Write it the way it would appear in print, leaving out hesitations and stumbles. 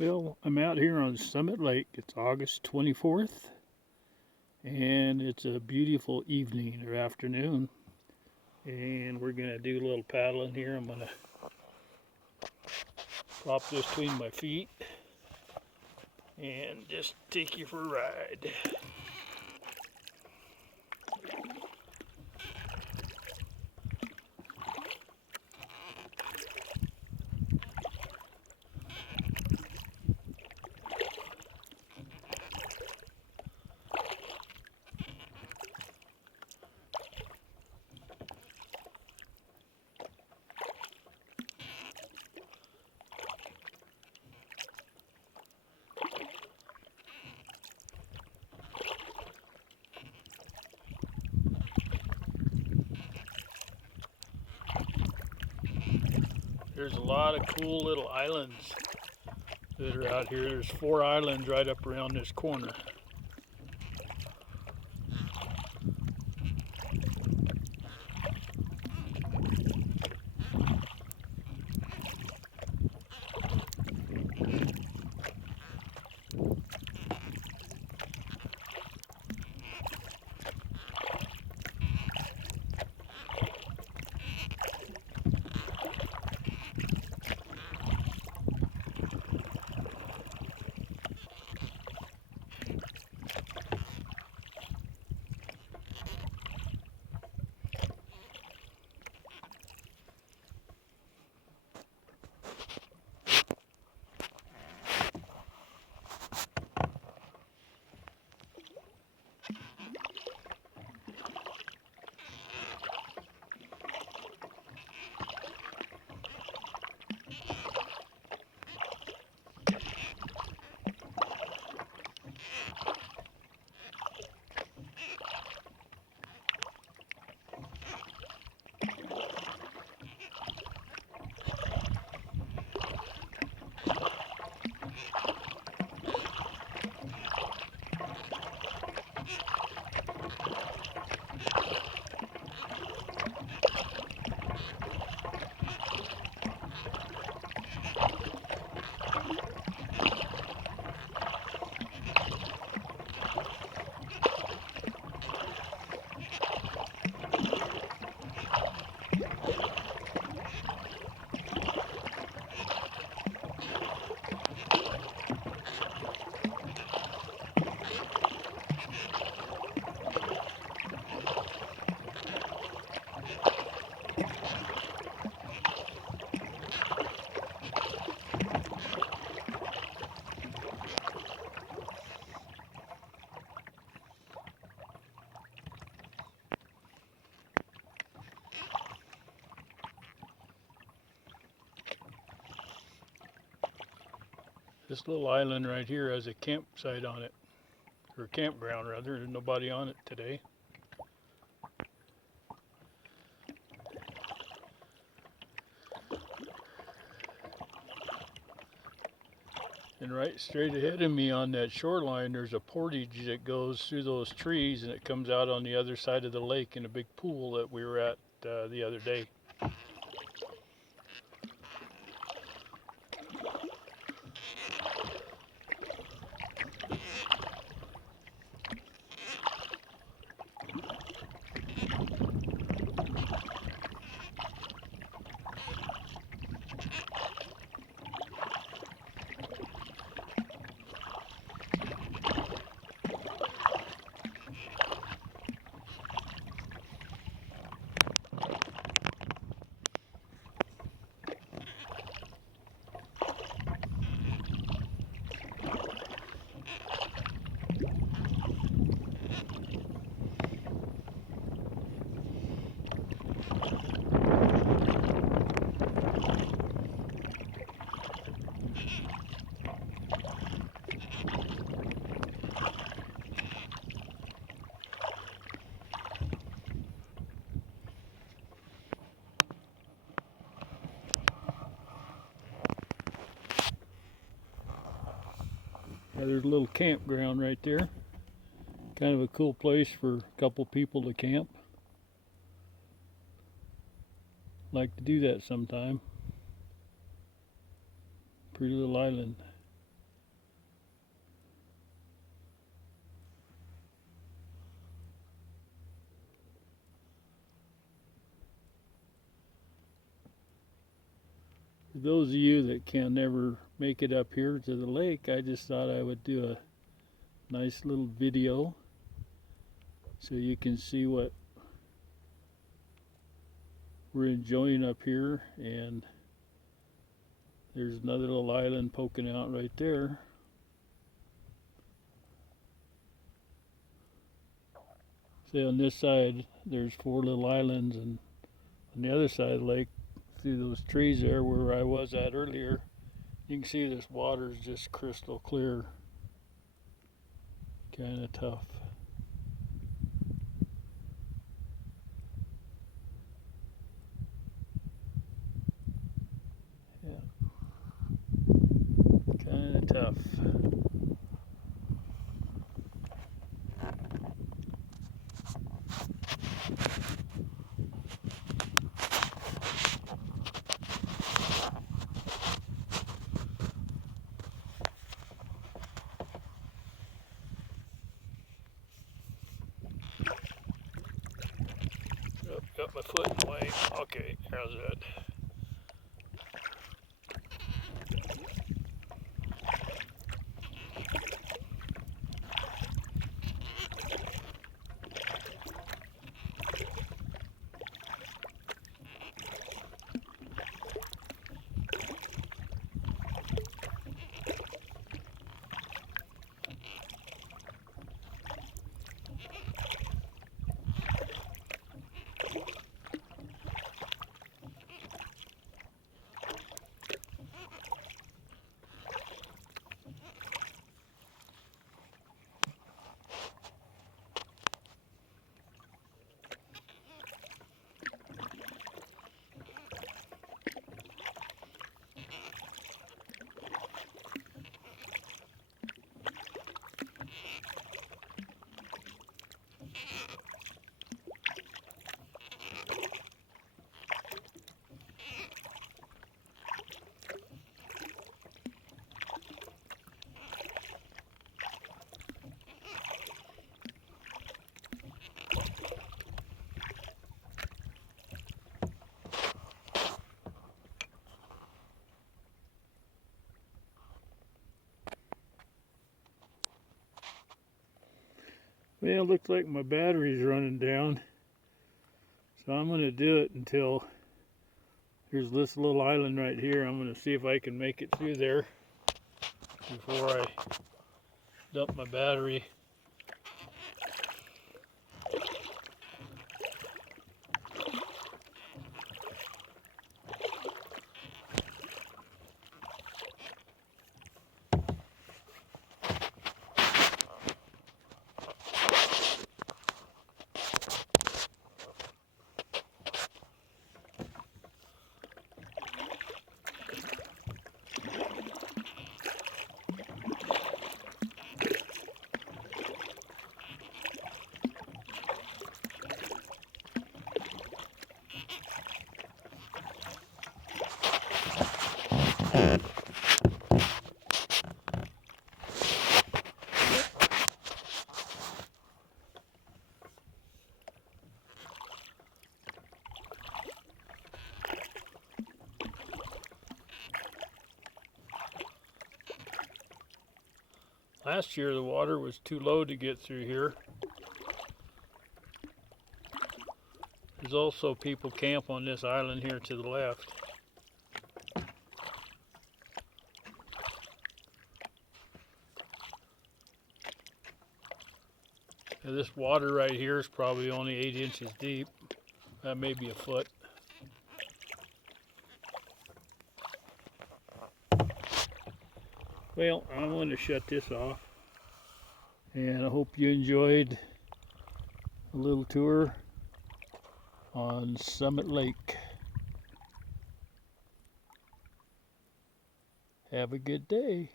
Well, I'm out here on Summit Lake. It's August 24th, and it's a beautiful evening or afternoon. And we're going to do a little paddling here. I'm going to plop this between my feet and just take you for a ride. There's a lot of cool little islands that are out here. There's 4 islands right up around this corner. This little island right here has a campsite on it, or campground rather. There's nobody on it today. And right straight ahead of me on that shoreline, there's a portage that goes through those trees and it comes out on the other side of the lake in a big pool that we were at the other day. Now there's a little campground right there. Kind of a cool place for a couple people to camp. Like to do that sometime. Pretty little island. For those of you that can never make it up here to the lake, I just thought I would do a nice little video so you can see what we're enjoying up here. And there's another little island poking out right there. See, on this side there's 4 little islands, and on the other side of the lake, through those trees there where I was at earlier, you can see this water is just crystal clear. Kind of tough. Yeah, kind of tough. Oh, got my foot in the way. Okay, how's that? Well, it looks like my battery's running down, so I'm going to do it until there's this little island right here. I'm going to see if I can make it through there before I dump my battery. Last year the water was too low to get through here. There's also people camp on this island here to the left. Now this water right here is probably only 8 inches deep. That may be a foot. Well, I'm going to shut this off, and I hope you enjoyed a little tour on Summit Lake. Have a good day.